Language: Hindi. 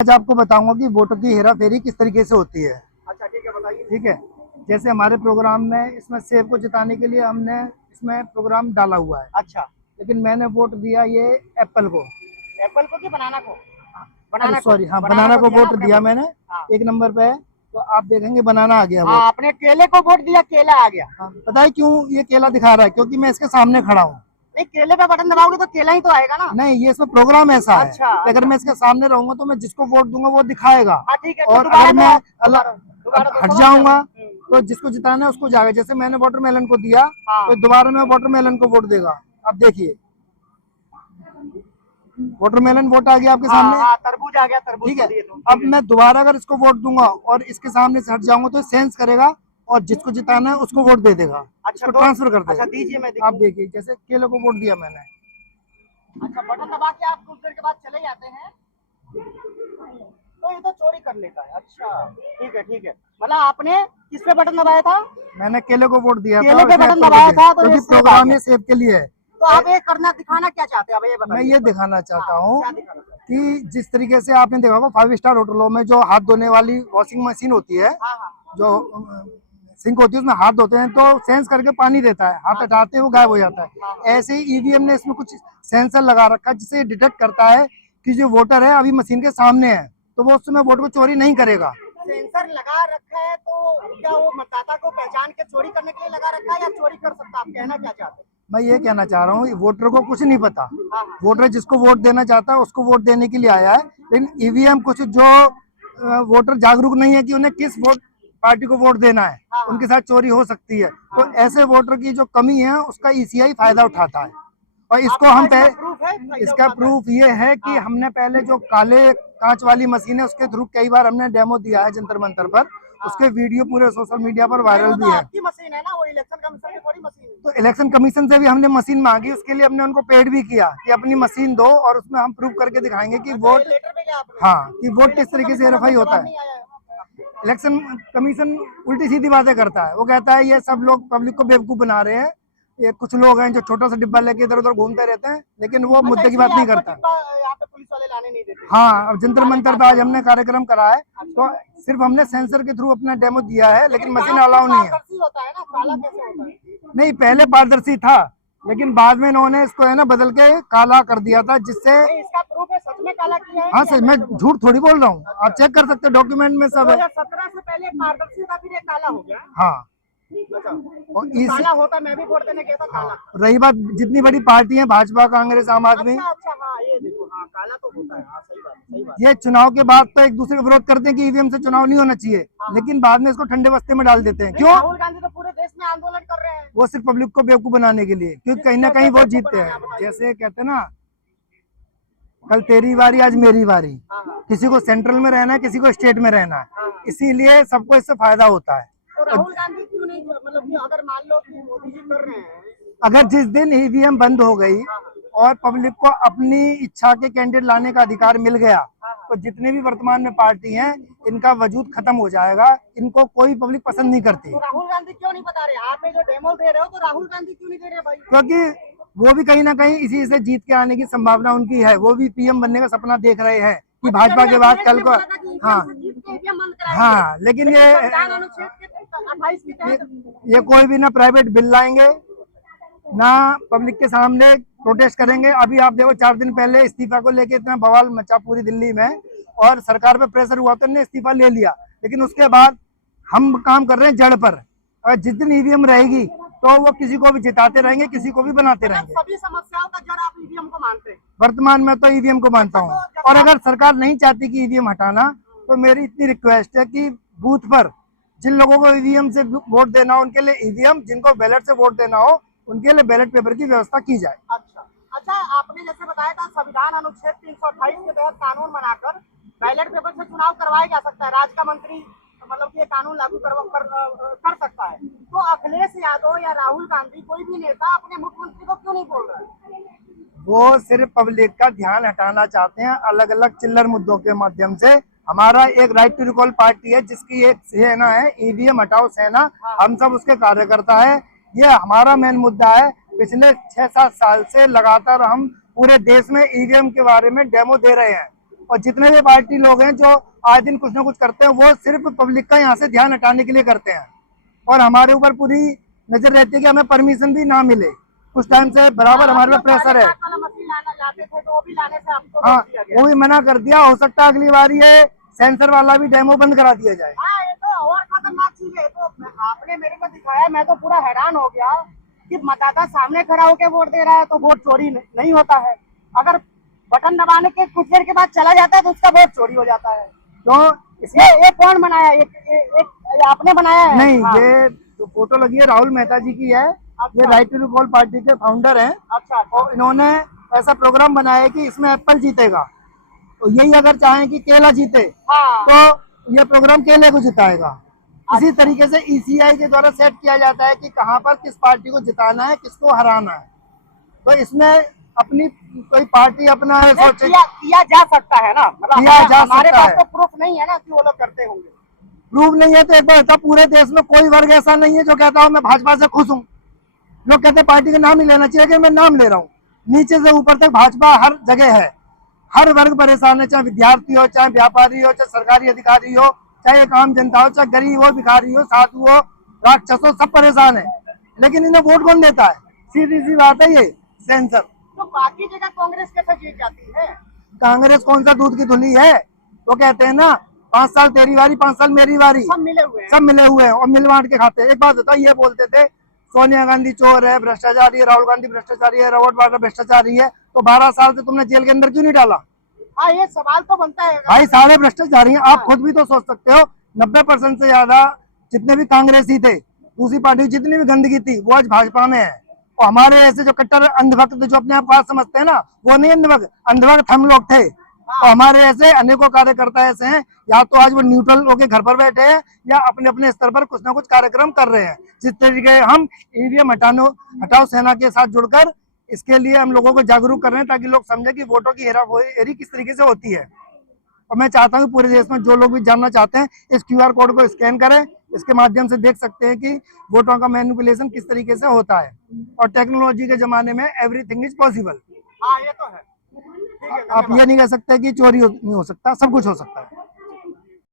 आज आपको बताऊंगा कि वोटों की हेरा फेरी किस तरीके से होती है। अच्छा ठीक है, बताइए। ठीक है, जैसे हमारे प्रोग्राम में इसमें सेब को जिताने के लिए हमने इसमें प्रोग्राम डाला हुआ है, अच्छा, लेकिन मैंने वोट दिया ये एप्पल को। एप्पल को कि बनाना को? अरे बनाना को। सॉरी, हाँ बनाना बनाना को को दिया ना वोट आपने दिया वोट? मैंने। हाँ। एक नंबर पे है, तो आप देखेंगे बनाना आ गया हाँ, वोट। आपने केले को वोट दिया, केला आ गया। हाँ, पता है क्यों ये केला दिखा रहा है? क्योंकि मैं इसके सामने खड़ा हूँ। नहीं, केले पे बटन दबाओगे तो केला ही तो आएगा ना। नहीं, ये इसमें प्रोग्राम ऐसा है अच्छा, कि अगर अच्छा। मैं इसके सामने रहूंगा तो मैं जिसको वोट दूंगा वो दिखाएगा। हाँ ठीक है, तो और दोबारा अगर दो मैं आप, दोबारा दोबारा दो, हट समझ गया मैं। जाऊंगा तो जिसको जिताना है उसको जाएगा। जैसे मैंने वाटरमेलन को दिया हाँ। तो दोबारा मैं वाटरमेलन को वोट देगा। अब देखिए, वाटरमेलन वोट आ गया आपके हाँ सामने। हाँ, तरबूज आ गया, तरबूज ठीक को है, दिए तो अब मैं दोबारा अगर इसको वोट दूंगा और इसके सामने से हट जाऊंगा तो सेंस करेगा और जिसको जिताना है उसको वोट दे देगा, अच्छा इसको तो ट्रांसफर कर अच्छा, देगा। दीजिए मैं आप दिखूं। देखिए, जैसे केले को वोट दिया मैंने। अच्छा, बटन दबा के आप कुछ देर के बाद चले जाते हैं, तो ये तो चोरी कर लेता है। अच्छा ठीक है, ठीक है। मतलब आपने किस पे बटन दबाया था? मैंने केले को वोट दिया था केले और पे इसने बटन एप्पल को दबाया दिया, था तो ये क्योंकि सेब आ प्रोग्राम गया। ये सेब के लिए है। तो आप ये करना दिखाना क्या चाहते हैं, अब ये मैं बताइए। ये दिखाना चाहता हाँ, हूँ क्या दिखाना चाहते कि जिस तरीके से आपने देखा होगा 5 स्टार होटलों में जो हाथ धोने वाली वॉशिंग मशीन होती है, हैं? हाँ हाँ जो सिंक होती है, उसमें हाथ धोते हैं तो सेंस करके पानी देता है, हाथ हटाते हैं वो गायब हो जाता हाँ है। ऐसे ही ईवीएम ने इसमें कुछ सेंसर लगा रखा है जिससे डिटेक्ट करता है कि जो वोटर है अभी मशीन के सामने है, तो वो उस समय वोट को चोरी नहीं करेगा। सेंसर लगा रखा है, तो क्या वो मतदाता को पहचान के चोरी करने के लिए लगा रखा है या चोरी कर सकता है? आप कहना क्या चाहते हैं? मैं ये कहना चाह रहा हूँ, वोटर को कुछ नहीं पता। हाँ हाँ। वोटर जिसको वोट देना चाहता है उसको वोट देने के लिए आया है, लेकिन ईवीएम कुछ जो वोटर जागरूक नहीं है कि उन्हें किस वोट पार्टी को वोट देना है, हाँ, हाँ। उनके साथ चोरी हो सकती है। तो ऐसे वोटर की जो कमी है उसका ईसीआई फायदा उठाता है। और इसको आपके हम पास इसका प्रूफ है, फायदा इसका उठाता है? प्रूफ ये है कि हाँ। हमने पहले जो काले कांच वाली मशीन है उसके थ्रू कई बार हमने डेमो दिया है जंतर मंतर पर। उसके वीडियो पूरे सोशल मीडिया पर नहीं, वायरल वो तो भी है। आपकी मशीन है ना, वो इलेक्शन कमीशन की थोड़ी मशीन है। तो इलेक्शन कमीशन से भी हमने मशीन मांगी, उसके लिए हमने उनको पेड भी किया कि अपनी मशीन दो और उसमें हम प्रूव करके दिखाएंगे कि अच्छा, ये वोट, लेटर भेजा आपने? हाँ, कि वोट किस इलेक्शन तरीके से कमीशन का वेरीफाई कोई होता जवाब है। नहीं आया है? इलेक्शन कमीशन उल्टी सीधी बातें करता है। वो कहता है ये सब लोग पब्लिक को बेवकूफ बना रहे हैं, ये कुछ लोग हैं जो छोटा सा डिब्बा लेके इधर उधर घूमते रहते हैं, लेकिन वो अच्छा, मुद्दे की इसलिए बात नहीं आपको करता। डिब्बा यहाँ पे पुलिस वाले लाने नहीं देते? हाँ, अब जंतर काले मंतर कांच पे आज वाला। हमने कार्यक्रम करा है, तो सिर्फ हमने सेंसर के थ्रू अपना डेमो दिया है, लेकिन मशीन कांच तो अलाउ नहीं है। पारदर्शी होता है ना, काला कैसे होता है? नहीं, पहले पारदर्शी था, लेकिन बाद में इन्होंने इसको है ना बदल के काला कर दिया था, जिससे। नहीं, इसका प्रूफ है, सच में काला किया है हाँ कि सर, आप मैं ऐसे बोल रहे झूठ थोड़ी बोल रहा हूँ, आप चेक कर सकते हैं, डॉक्यूमेंट में हैं? तो सब है। 2017 से पहले पारदर्शी था, फिर ये काला हो गया? हाँ, अच्छा, और तो इस, काला होता मैं भी वोट देने गया था, काला। रही बात जितनी बड़ी पार्टी है भाजपा कांग्रेस आम आदमी, अच्छा अच्छा, हाँ ये देखो, हाँ काला तो होता है। हाँ सही बात है, सही बात ये चुनाव के बाद तो एक दूसरे का विरोध करते हैं कि ईवीएम से चुनाव नहीं होना चाहिए, हाँ। लेकिन बाद में इसको ठंडे बस्ते में डाल देते हैं। है। क्यों? राहुल गांधी तो पूरे देश में आंदोलन कर रहे हैं। वो सिर्फ पब्लिक को बेवकूफ बनाने के लिए, क्योंकि कहीं ना कैसे कहीं वो बेवकूफ जीतते बनाना है, हैं। बताइए। जैसे कहते हैं ना, कल तेरी बारी आज मेरी बारी। हाँ हाँ किसी को सेंट्रल में रहना है, किसी को स्टेट में रहना है, हाँ। इसीलिए सबको इससे फायदा होता है। तो राहुल गांधी क्यों नहीं, मतलब कि अगर मान लो कि मोदी जी कर रहे हैं। अगर जिस दिन ईवीएम बंद हो गई हाँ और पब्लिक को अपनी इच्छा के कैंडिडेट लाने का अधिकार मिल गया, तो जितने भी वर्तमान में पार्टी हैं इनका वजूद खत्म हो जाएगा। इनको कोई पब्लिक पसंद नहीं करती, तो राहुल गांधी क्यों नहीं बता रहे? आप ये जो डेमो दे रहे हो, तो राहुल गांधी क्यों नहीं दे रहे भाई? क्योंकि वो भी कहीं ना कहीं इसी से जीत के आने की संभावना उनकी है। वो भी पीएम बनने का सपना देख रहे हैं कि भाजपा के बाद कल को। हाँ हाँ, लेकिन ये 28 के तहत ये कोई भी ना प्राइवेट बिल लाएंगे ना पब्लिक के सामने प्रोटेस्ट करेंगे। अभी आप देखो 4 दिन पहले इस्तीफा को लेके इतना बवाल मचा पूरी दिल्ली में, और सरकार पे प्रेशर हुआ तो इन्होंने इस्तीफा ले लिया, लेकिन उसके बाद हम काम कर रहे हैं जड़ पर। और जिस दिन ईवीएम रहेगी तो वो किसी को भी जिताते रहेंगे, किसी को भी बनाते रहेंगे। सभी समस्याओं का जड़ आप ईवीएम को मानते हैं? वर्तमान में तो ईवीएम को मानता हूँ, और अगर सरकार नहीं चाहती कि ईवीएम हटाना, तो मेरी इतनी रिक्वेस्ट है कि बूथ पर जिन लोगों को ईवीएम से वोट देना हो उनके लिए ईवीएम, जिनको बैलेट से वोट देना हो उनके लिए बैलेट पेपर की व्यवस्था की जाए। अच्छा अच्छा, आपने जैसे बताया था संविधान अनुच्छेद 328 के तहत कानून बनाकर बैलेट पेपर से चुनाव करवाया जा सकता है, राज्य का मंत्री मतलब कि ये कानून लागू कर सकता है। तो अखिलेश यादव या राहुल गांधी, कोई भी नेता अपने मुख्यमंत्री को क्यों नहीं बोल रहा है? वो सिर्फ पब्लिक का ध्यान हटाना चाहते हैं अलग अलग चिल्लर मुद्दों के माध्यम से। हमारा एक राइट टू रिकॉल पार्टी है जिसकी एक सेना है ईवीएम हटाओ सेना, हम सब उसके कार्यकर्ता है। ये हमारा मेन मुद्दा है। पिछले 6-7 साल से लगातार हम पूरे देश में ईवीएम के बारे में डेमो दे रहे हैं, और जितने भी पार्टी लोग हैं जो आए दिन कुछ ना कुछ करते हैं, वो सिर्फ पब्लिक का यहाँ से ध्यान हटाने के लिए करते हैं। और हमारे ऊपर पूरी नजर रहती है कि हमें परमिशन भी ना मिले। कुछ टाइम से बराबर हमारे पे प्रेशर है। वाला मशीन लाते थे तो वो भी लाने से आपको हाँ, रोक दिया गया। वो भी मना कर दिया। हो सकता है अगली बार ये सेंसर वाला भी डेमो बंद करा दिया जाए। हाँ, ये तो और खतरनाक चीज है। तो आपने मेरे को दिखाया, मैं तो पूरा हैरान हो गया कि मतदाता सामने खड़ा होकर वोट दे रहा है तो वोट चोरी नहीं होता है। अगर बटन दबाने के कुछ देर के बाद चला जाता है तो उसका वोट चोरी हो जाता है। तो ये कौन बनाया? ये आपने बनाया है? नहीं, हाँ। ये जो फोटो लगी है राहुल मेहता जी की है। ये अच्छा। राइट टू रिकॉल पार्टी के फाउंडर हैं। अच्छा। और इन्होंने ऐसा प्रोग्राम बनाया है कि इसमें एप्पल जीतेगा। तो यही अगर चाहें कि केला जीते हाँ। तो ये प्रोग्राम केले को जिताएगा। इसी तरीके से ईसीआई के द्वारा सेट किया जाता है कि कहाँ पर किस पार्टी को जिताना है, किसको हराना है। तो इसमें अपनी कोई पार्टी अपना सोचे किया जा सकता है ना, मतलब किया जा हमारे सकता पास है। तो प्रूफ नहीं है ना कि वो लोग करते होंगे। प्रूफ नहीं है तो एक बार बता, पूरे देश में कोई वर्ग ऐसा नहीं है जो कहता हूँ मैं भाजपा से खुश हूँ। लोग कहते हैं पार्टी का नाम ही लेना चाहिए, कि मैं नाम ले रहा हूँ। नीचे से ऊपर तक भाजपा हर जगह है। हर वर्ग परेशान है, चाहे विद्यार्थी हो, चाहे व्यापारी हो, चाहे सरकारी अधिकारी हो, चाहे एक आम जनता हो, चाहे गरीब हो, भिखारी हो, साधु हो, राक्षस हो, सब परेशान है। लेकिन इन्हें वोट कौन देता है? सीधी सी बात है, ये सेंसर। तो बाकी जगह कांग्रेस कैसे जीत जाती है? कांग्रेस कौन सा दूध की धुली है? वो कहते हैं ना 5 साल तेरी बारी 5 साल मेरी बारी। सब मिले हुए हैं। सब मिले हुए हैं और मिल बांट के खाते हैं। एक बात बताओ, ये बोलते थे सोनिया गांधी चोर है, भ्रष्टाचारी है, राहुल गांधी भ्रष्टाचारी है, रॉबर्ट वाड्रा भ्रष्टाचारी है, तो 12 साल से तुमने जेल के अंदर क्यों नहीं डाला? हाँ, ये सवाल तो बनता है। भाई सारे भ्रष्टाचारी हैं। आप खुद भी तो सोच सकते हो 90% से ज्यादा जितने भी कांग्रेसी थे, दूसरी पार्टी जितनी भी गंदगी थी, वो आज भाजपा में है। और हमारे ऐसे जो कट्टर अंधभक्त जो अपने आप बात समझते हैं ना, वो नहीं अंधभक्त, अंधभक्त हम लोग थे। और हमारे ऐसे अनेकों कार्यकर्ता ऐसे हैं, या तो आज वो न्यूट्रल होके घर पर बैठे हैं या अपने अपने स्तर पर कुछ ना कुछ कार्यक्रम कर रहे हैं। जिस तरीके हम ईवीएम हटाओ सेना के साथ जुड़कर इसके लिए हम लोगों को जागरूक कर रहे हैं, ताकि लोग समझे कि वोटों की हेराफेरी किस तरीके से होती है। और मैं चाहता हूँ पूरे देश में जो लोग भी जानना चाहते हैं, इस क्यूआर कोड को स्कैन करें। इसके माध्यम से देख सकते हैं कि वोटों का मैनिपुलेशन किस तरीके से होता है। और टेक्नोलॉजी के जमाने में एवरीथिंग इज पॉसिबल। हाँ, ये तो है। ठीक है, आप ये नहीं कह सकते कि चोरी नहीं हो सकता, सब कुछ हो सकता है।